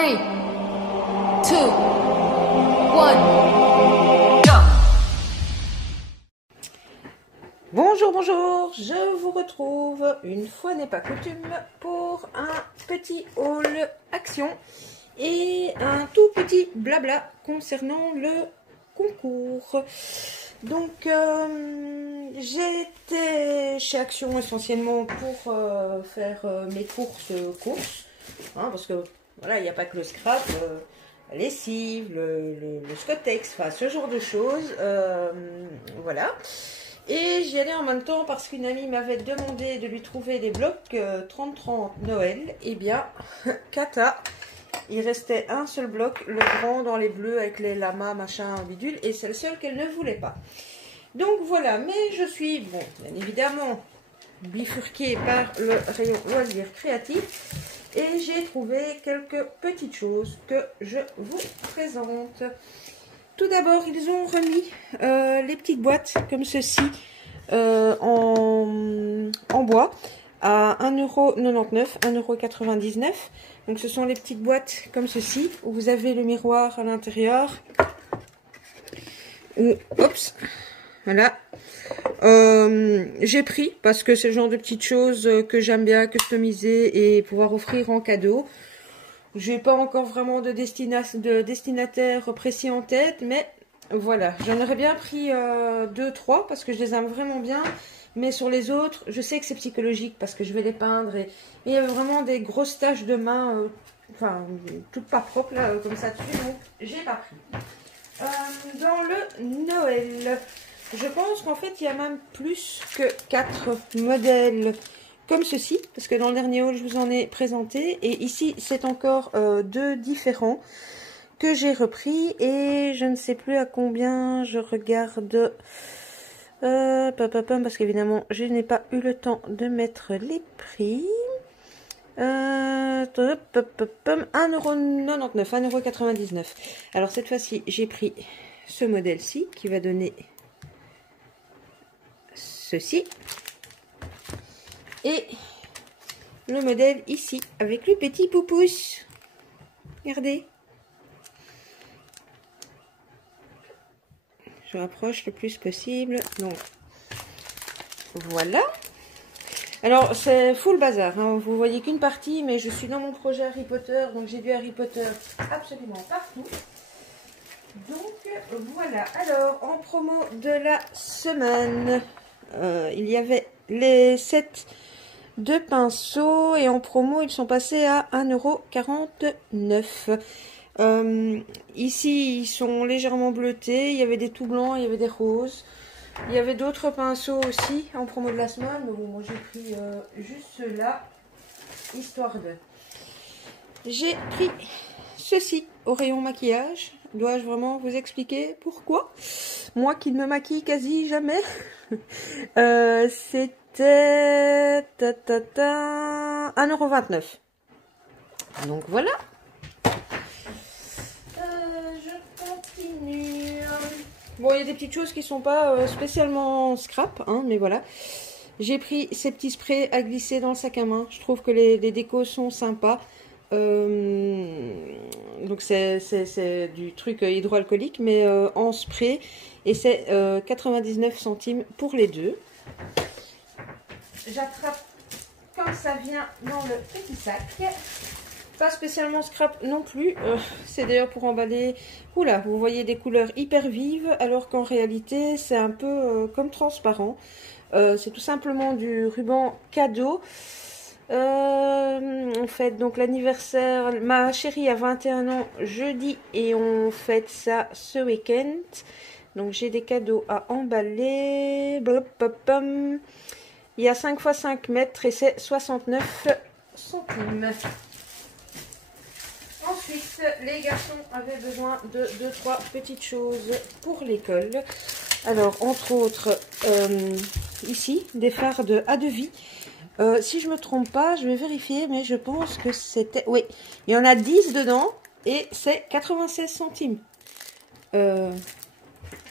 3, 2, 1, go! Bonjour, bonjour, je vous retrouve, une fois n'est pas coutume, pour un petit haul action et un tout petit blabla concernant le concours. Donc, j'étais chez Action essentiellement pour faire mes courses, hein, parce que voilà, il n'y a pas que le scrap, la lessive, le Scottex, enfin ce genre de choses, voilà. Et j'y allais en même temps parce qu'une amie m'avait demandé de lui trouver des blocs 30-30 Noël. Et bien, cata, il restait un seul bloc, le grand dans les bleus avec les lamas, machin, bidule, et c'est le seul qu'elle ne voulait pas. Donc voilà, mais je suis, bon, bien évidemment, bifurquée par le rayon loisirs créatifs. Et j'ai trouvé quelques petites choses que je vous présente. Tout d'abord, ils ont remis les petites boîtes comme ceci en bois à 1,99 €, 1,99 €. Donc ce sont les petites boîtes comme ceci où vous avez le miroir à l'intérieur. Oups, voilà. J'ai pris parce que c'est le genre de petites choses que j'aime bien customiser et pouvoir offrir en cadeau. Je n'ai pas encore vraiment de destinataire précis en tête, mais voilà. J'en aurais bien pris 2-3 parce que je les aime vraiment bien. Mais sur les autres, je sais que c'est psychologique parce que je vais les peindre. Et il y avait vraiment des grosses taches de main, enfin, toutes pas propres là, comme ça dessus. Donc, j'ai pas pris. Dans le Noël, je pense qu'en fait, il y a même plus que 4 modèles comme ceci, parce que dans le dernier haul, je vous en ai présenté. Et ici, c'est encore 2 différents que j'ai repris. Et je ne sais plus à combien je regarde. Parce qu'évidemment, je n'ai pas eu le temps de mettre les prix. 1,99 €, 1,99 €. Alors cette fois-ci, j'ai pris ce modèle-ci qui va donner ceci. Et le modèle ici, avec le petit poupousse. Regardez. Je rapproche le plus possible. Donc, voilà. Alors, c'est full bazar. Hein. Vous voyez qu'une partie, mais je suis dans mon projet Harry Potter. Donc, j'ai du Harry Potter absolument partout. Donc, voilà. Alors, en promo de la semaine, il y avait les sets de pinceaux et en promo ils sont passés à 1,49 €. Ici ils sont légèrement bleutés, il y avait des tout blancs, il y avait des roses, il y avait d'autres pinceaux aussi en promo de la semaine, mais bon, moi j'ai pris juste ceux-là histoire de. J'ai pris ceci au rayon maquillage. Dois-je vraiment vous expliquer pourquoi? Moi qui ne me maquille quasi jamais. C'était 1,29 €. Donc voilà. Je continue. Bon, il y a des petites choses qui sont pas spécialement scrap, hein, mais voilà. J'ai pris ces petits sprays à glisser dans le sac à main. Je trouve que les décos sont sympas. Donc c'est du truc hydroalcoolique, mais en spray. Et c'est 99 centimes pour les deux. J'attrape comme ça vient dans le petit sac. Pas spécialement scrap non plus. C'est d'ailleurs pour emballer. Oula, vous voyez des couleurs hyper vives, alors qu'en réalité c'est un peu comme transparent. C'est tout simplement du ruban cadeau. On fête donc l'anniversaire. Ma chérie a 21 ans jeudi et on fête ça ce week-end. Donc j'ai des cadeaux à emballer. Il y a 5 x 5 mètres et c'est 69 centimes. Ensuite, les garçons avaient besoin de 2-3 petites choses pour l'école. Alors, entre autres, ici, des fards de A de vie. Si je me trompe pas, je vais vérifier, mais je pense que c'était... Oui, il y en a 10 dedans et c'est 96 centimes.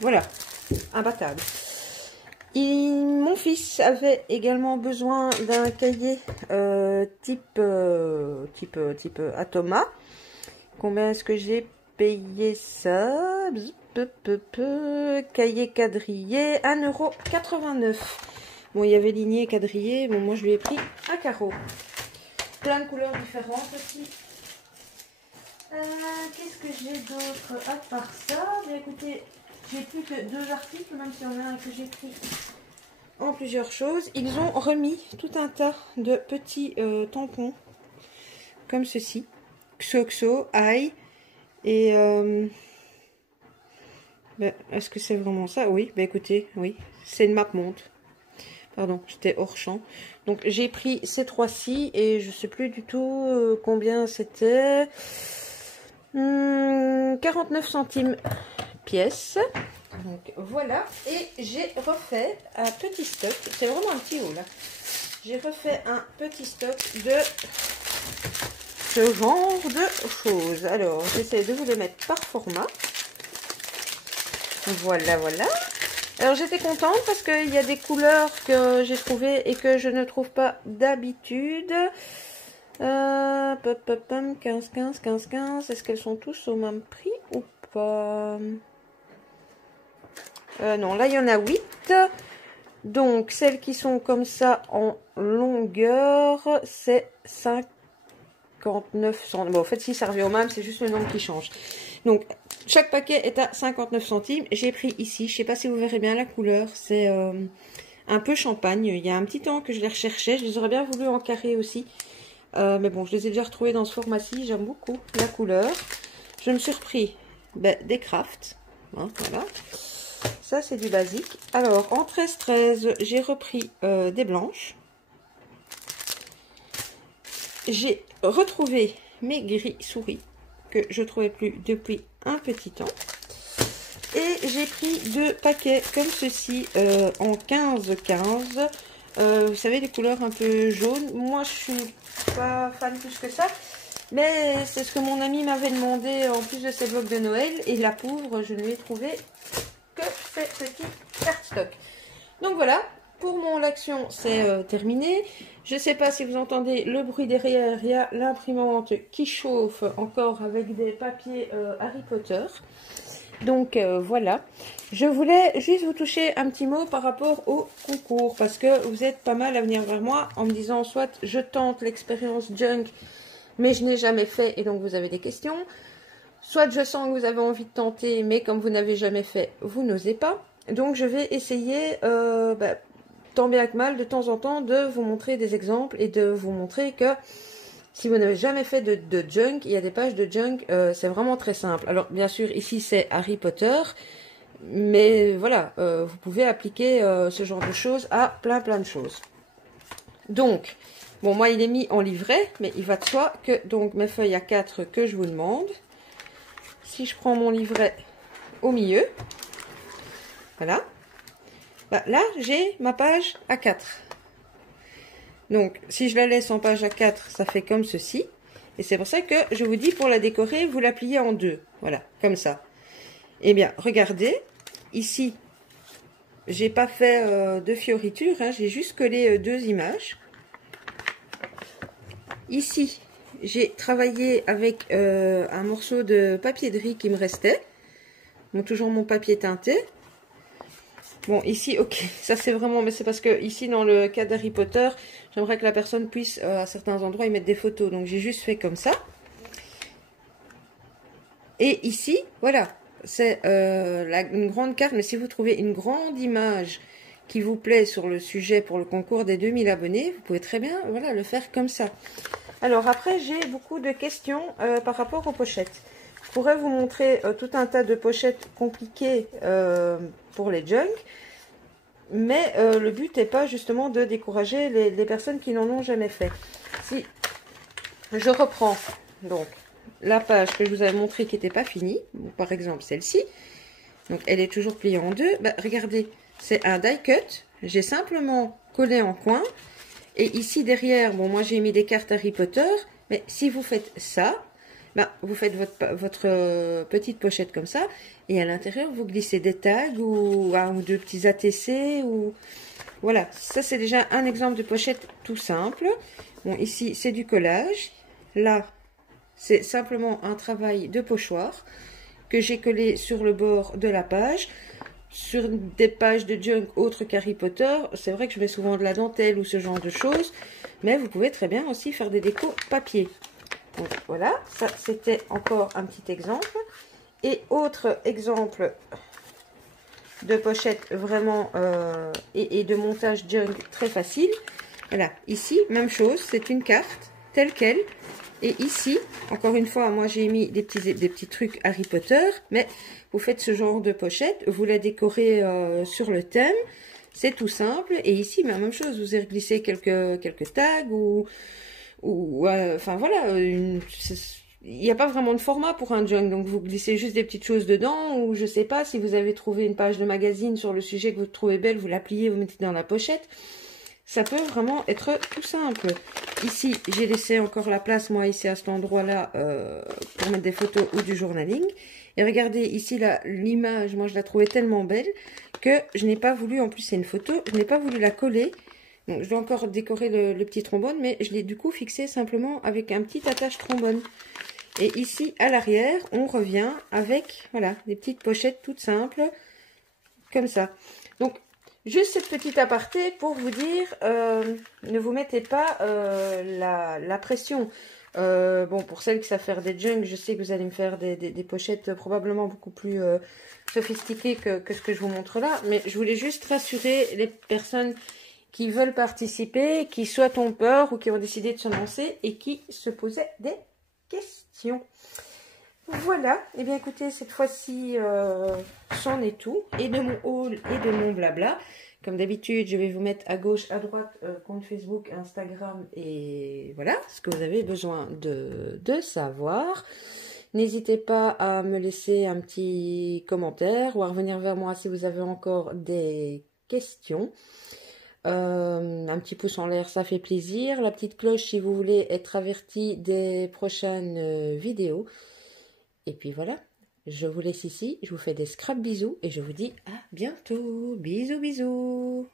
Voilà, imbattable. Mon fils avait également besoin d'un cahier type Atoma. Combien est-ce que j'ai payé ça? Cahier quadrillé, 1,89 €. Bon, il y avait ligné et quadrillé. Bon, moi, je lui ai pris un carreau. Plein de couleurs différentes aussi. Qu'est-ce que j'ai d'autre à part ça? Bien, écoutez, j'ai plus que 2 articles, même s'il y en a un que j'ai pris en plusieurs choses. Ils ont remis tout un tas de petits tampons, comme ceci. XOXO, aïe. Et est-ce que c'est vraiment ça? Oui, écoutez, oui, c'est une map monde. Pardon, j'étais hors champ. Donc j'ai pris ces 3-ci et je sais plus du tout combien c'était. 49 centimes pièce. Donc voilà. Et j'ai refait un petit stock. C'est vraiment un petit haut là. J'ai refait un petit stock de ce genre de choses. Alors j'essaie de vous les mettre par format. Voilà, voilà. Alors j'étais contente parce qu'il y a des couleurs que j'ai trouvées et que je ne trouve pas d'habitude. 15, 15, 15, 15. Est-ce qu'elles sont tous au même prix ou pas? Non, là il y en a 8. Donc celles qui sont comme ça en longueur, c'est 59 centimes. Bon, en fait, si ça revient au même, c'est juste le nombre qui change. Donc chaque paquet est à 59 centimes. J'ai pris ici, je ne sais pas si vous verrez bien la couleur, c'est un peu champagne. Il y a un petit temps que je les recherchais, je les aurais bien voulu en carré aussi. Mais bon, je les ai déjà retrouvés dans ce format-ci, j'aime beaucoup la couleur. Je me suis repris des crafts, hein, voilà. Ça, c'est du basique. Alors, en 13-13, j'ai repris des blanches. J'ai retrouvé mes gris souris que je ne trouvais plus depuis un petit temps. Et j'ai pris 2 paquets comme ceci en 15-15. Vous savez, les couleurs un peu jaunes. Moi, je suis pas fan plus que ça. Mais c'est ce que mon ami m'avait demandé en plus de ses blocs de Noël. Et la pauvre, je ne lui ai trouvé que ces petits cardstock. Donc voilà, pour mon action, c'est terminé. Je ne sais pas si vous entendez le bruit derrière. Il y a l'imprimante qui chauffe encore avec des papiers Harry Potter. Donc voilà, je voulais juste vous toucher un petit mot par rapport au concours, parce que vous êtes pas mal à venir vers moi en me disant soit je tente l'expérience junk mais je n'ai jamais fait et donc vous avez des questions, soit je sens que vous avez envie de tenter mais comme vous n'avez jamais fait vous n'osez pas. Donc je vais essayer tant bien que mal de temps en temps de vous montrer des exemples et de vous montrer que si vous n'avez jamais fait de junk, il y a des pages de junk, c'est vraiment très simple. Alors, bien sûr, ici, c'est Harry Potter. Mais voilà, vous pouvez appliquer ce genre de choses à plein de choses. Donc, bon, moi, il est mis en livret, mais il va de soi que, donc, mes feuilles à 4 que je vous demande. Si je prends mon livret au milieu, voilà. Là, j'ai ma page à 4. Donc, si je la laisse en page A4, ça fait comme ceci. Et c'est pour ça que je vous dis, pour la décorer, vous la pliez en 2. Voilà, comme ça. Eh bien, regardez. Ici, j'ai pas fait de fioriture. Hein, j'ai juste collé 2 images. Ici, j'ai travaillé avec un morceau de papier de riz qui me restait. Bon, toujours mon papier teinté. Bon, ici, ok, ça c'est vraiment, mais c'est parce que ici, dans le cas d'Harry Potter, j'aimerais que la personne puisse, à certains endroits, y mettre des photos. Donc, j'ai juste fait comme ça. Et ici, voilà, c'est une grande carte. Mais si vous trouvez une grande image qui vous plaît sur le sujet pour le concours des 2000 abonnés, vous pouvez très bien, voilà, le faire comme ça. Alors, après, j'ai beaucoup de questions par rapport aux pochettes. Je pourrais vous montrer tout un tas de pochettes compliquées pour les junk. Mais le but n'est pas justement de décourager les personnes qui n'en ont jamais fait. Si je reprends donc la page que je vous avais montrée qui n'était pas finie, bon, par exemple celle-ci, donc elle est toujours pliée en 2, regardez, c'est un die cut, j'ai simplement collé en coin, et ici derrière, bon moi j'ai mis des cartes Harry Potter, mais si vous faites ça, vous faites votre petite pochette comme ça, et à l'intérieur, vous glissez des tags ou 1 ou 2 petits ATC. Ou voilà, ça c'est déjà un exemple de pochette tout simple. Bon, ici, c'est du collage. Là, c'est simplement un travail de pochoir que j'ai collé sur le bord de la page. Sur des pages de junk autres qu'Harry Potter, c'est vrai que je mets souvent de la dentelle ou ce genre de choses, mais vous pouvez très bien aussi faire des décos papier. Donc voilà, ça c'était encore un petit exemple. Et autre exemple de pochette vraiment et de montage junk très facile. Voilà, ici, même chose, c'est une carte telle qu'elle. Et ici, encore une fois, moi j'ai mis des petits trucs Harry Potter, mais vous faites ce genre de pochette, vous la décorez sur le thème, c'est tout simple. Et ici, même chose, vous avez glissé quelques tags enfin voilà, il n'y a pas vraiment de format pour un junk, donc vous glissez juste des petites choses dedans, ou je sais pas, si vous avez trouvé une page de magazine sur le sujet que vous trouvez belle, vous la pliez, vous mettez dans la pochette. Ça peut vraiment être tout simple. Ici, j'ai laissé encore la place, moi, ici, à cet endroit-là, pour mettre des photos ou du journaling. Et regardez, ici, l'image, moi, je la trouvais tellement belle que je n'ai pas voulu, en plus, c'est une photo, je n'ai pas voulu la coller. Donc, je dois encore décorer le petit trombone, mais je l'ai du coup fixé simplement avec un petit attache trombone. Et ici, à l'arrière, on revient avec, voilà, des petites pochettes toutes simples, comme ça. Donc, juste cette petite aparté pour vous dire, ne vous mettez pas la pression. Bon, pour celles qui savent faire des junks, je sais que vous allez me faire des pochettes probablement beaucoup plus sophistiquées que ce que je vous montre là. Mais je voulais juste rassurer les personnes qui veulent participer, qui soit ont peur ou qui ont décidé de se lancer et qui se posaient des questions. Voilà, et bien écoutez, cette fois-ci, c'en est tout, et de mon haul et de mon blabla. Comme d'habitude, je vais vous mettre à gauche, à droite, compte Facebook, Instagram, et voilà, ce que vous avez besoin de savoir. N'hésitez pas à me laisser un petit commentaire ou à revenir vers moi si vous avez encore des questions. Un petit pouce en l'air, ça fait plaisir. La petite cloche si vous voulez être averti des prochaines vidéos. Et puis voilà, je vous laisse ici, je vous fais des scrap bisous et je vous dis à bientôt. Bisous, bisous.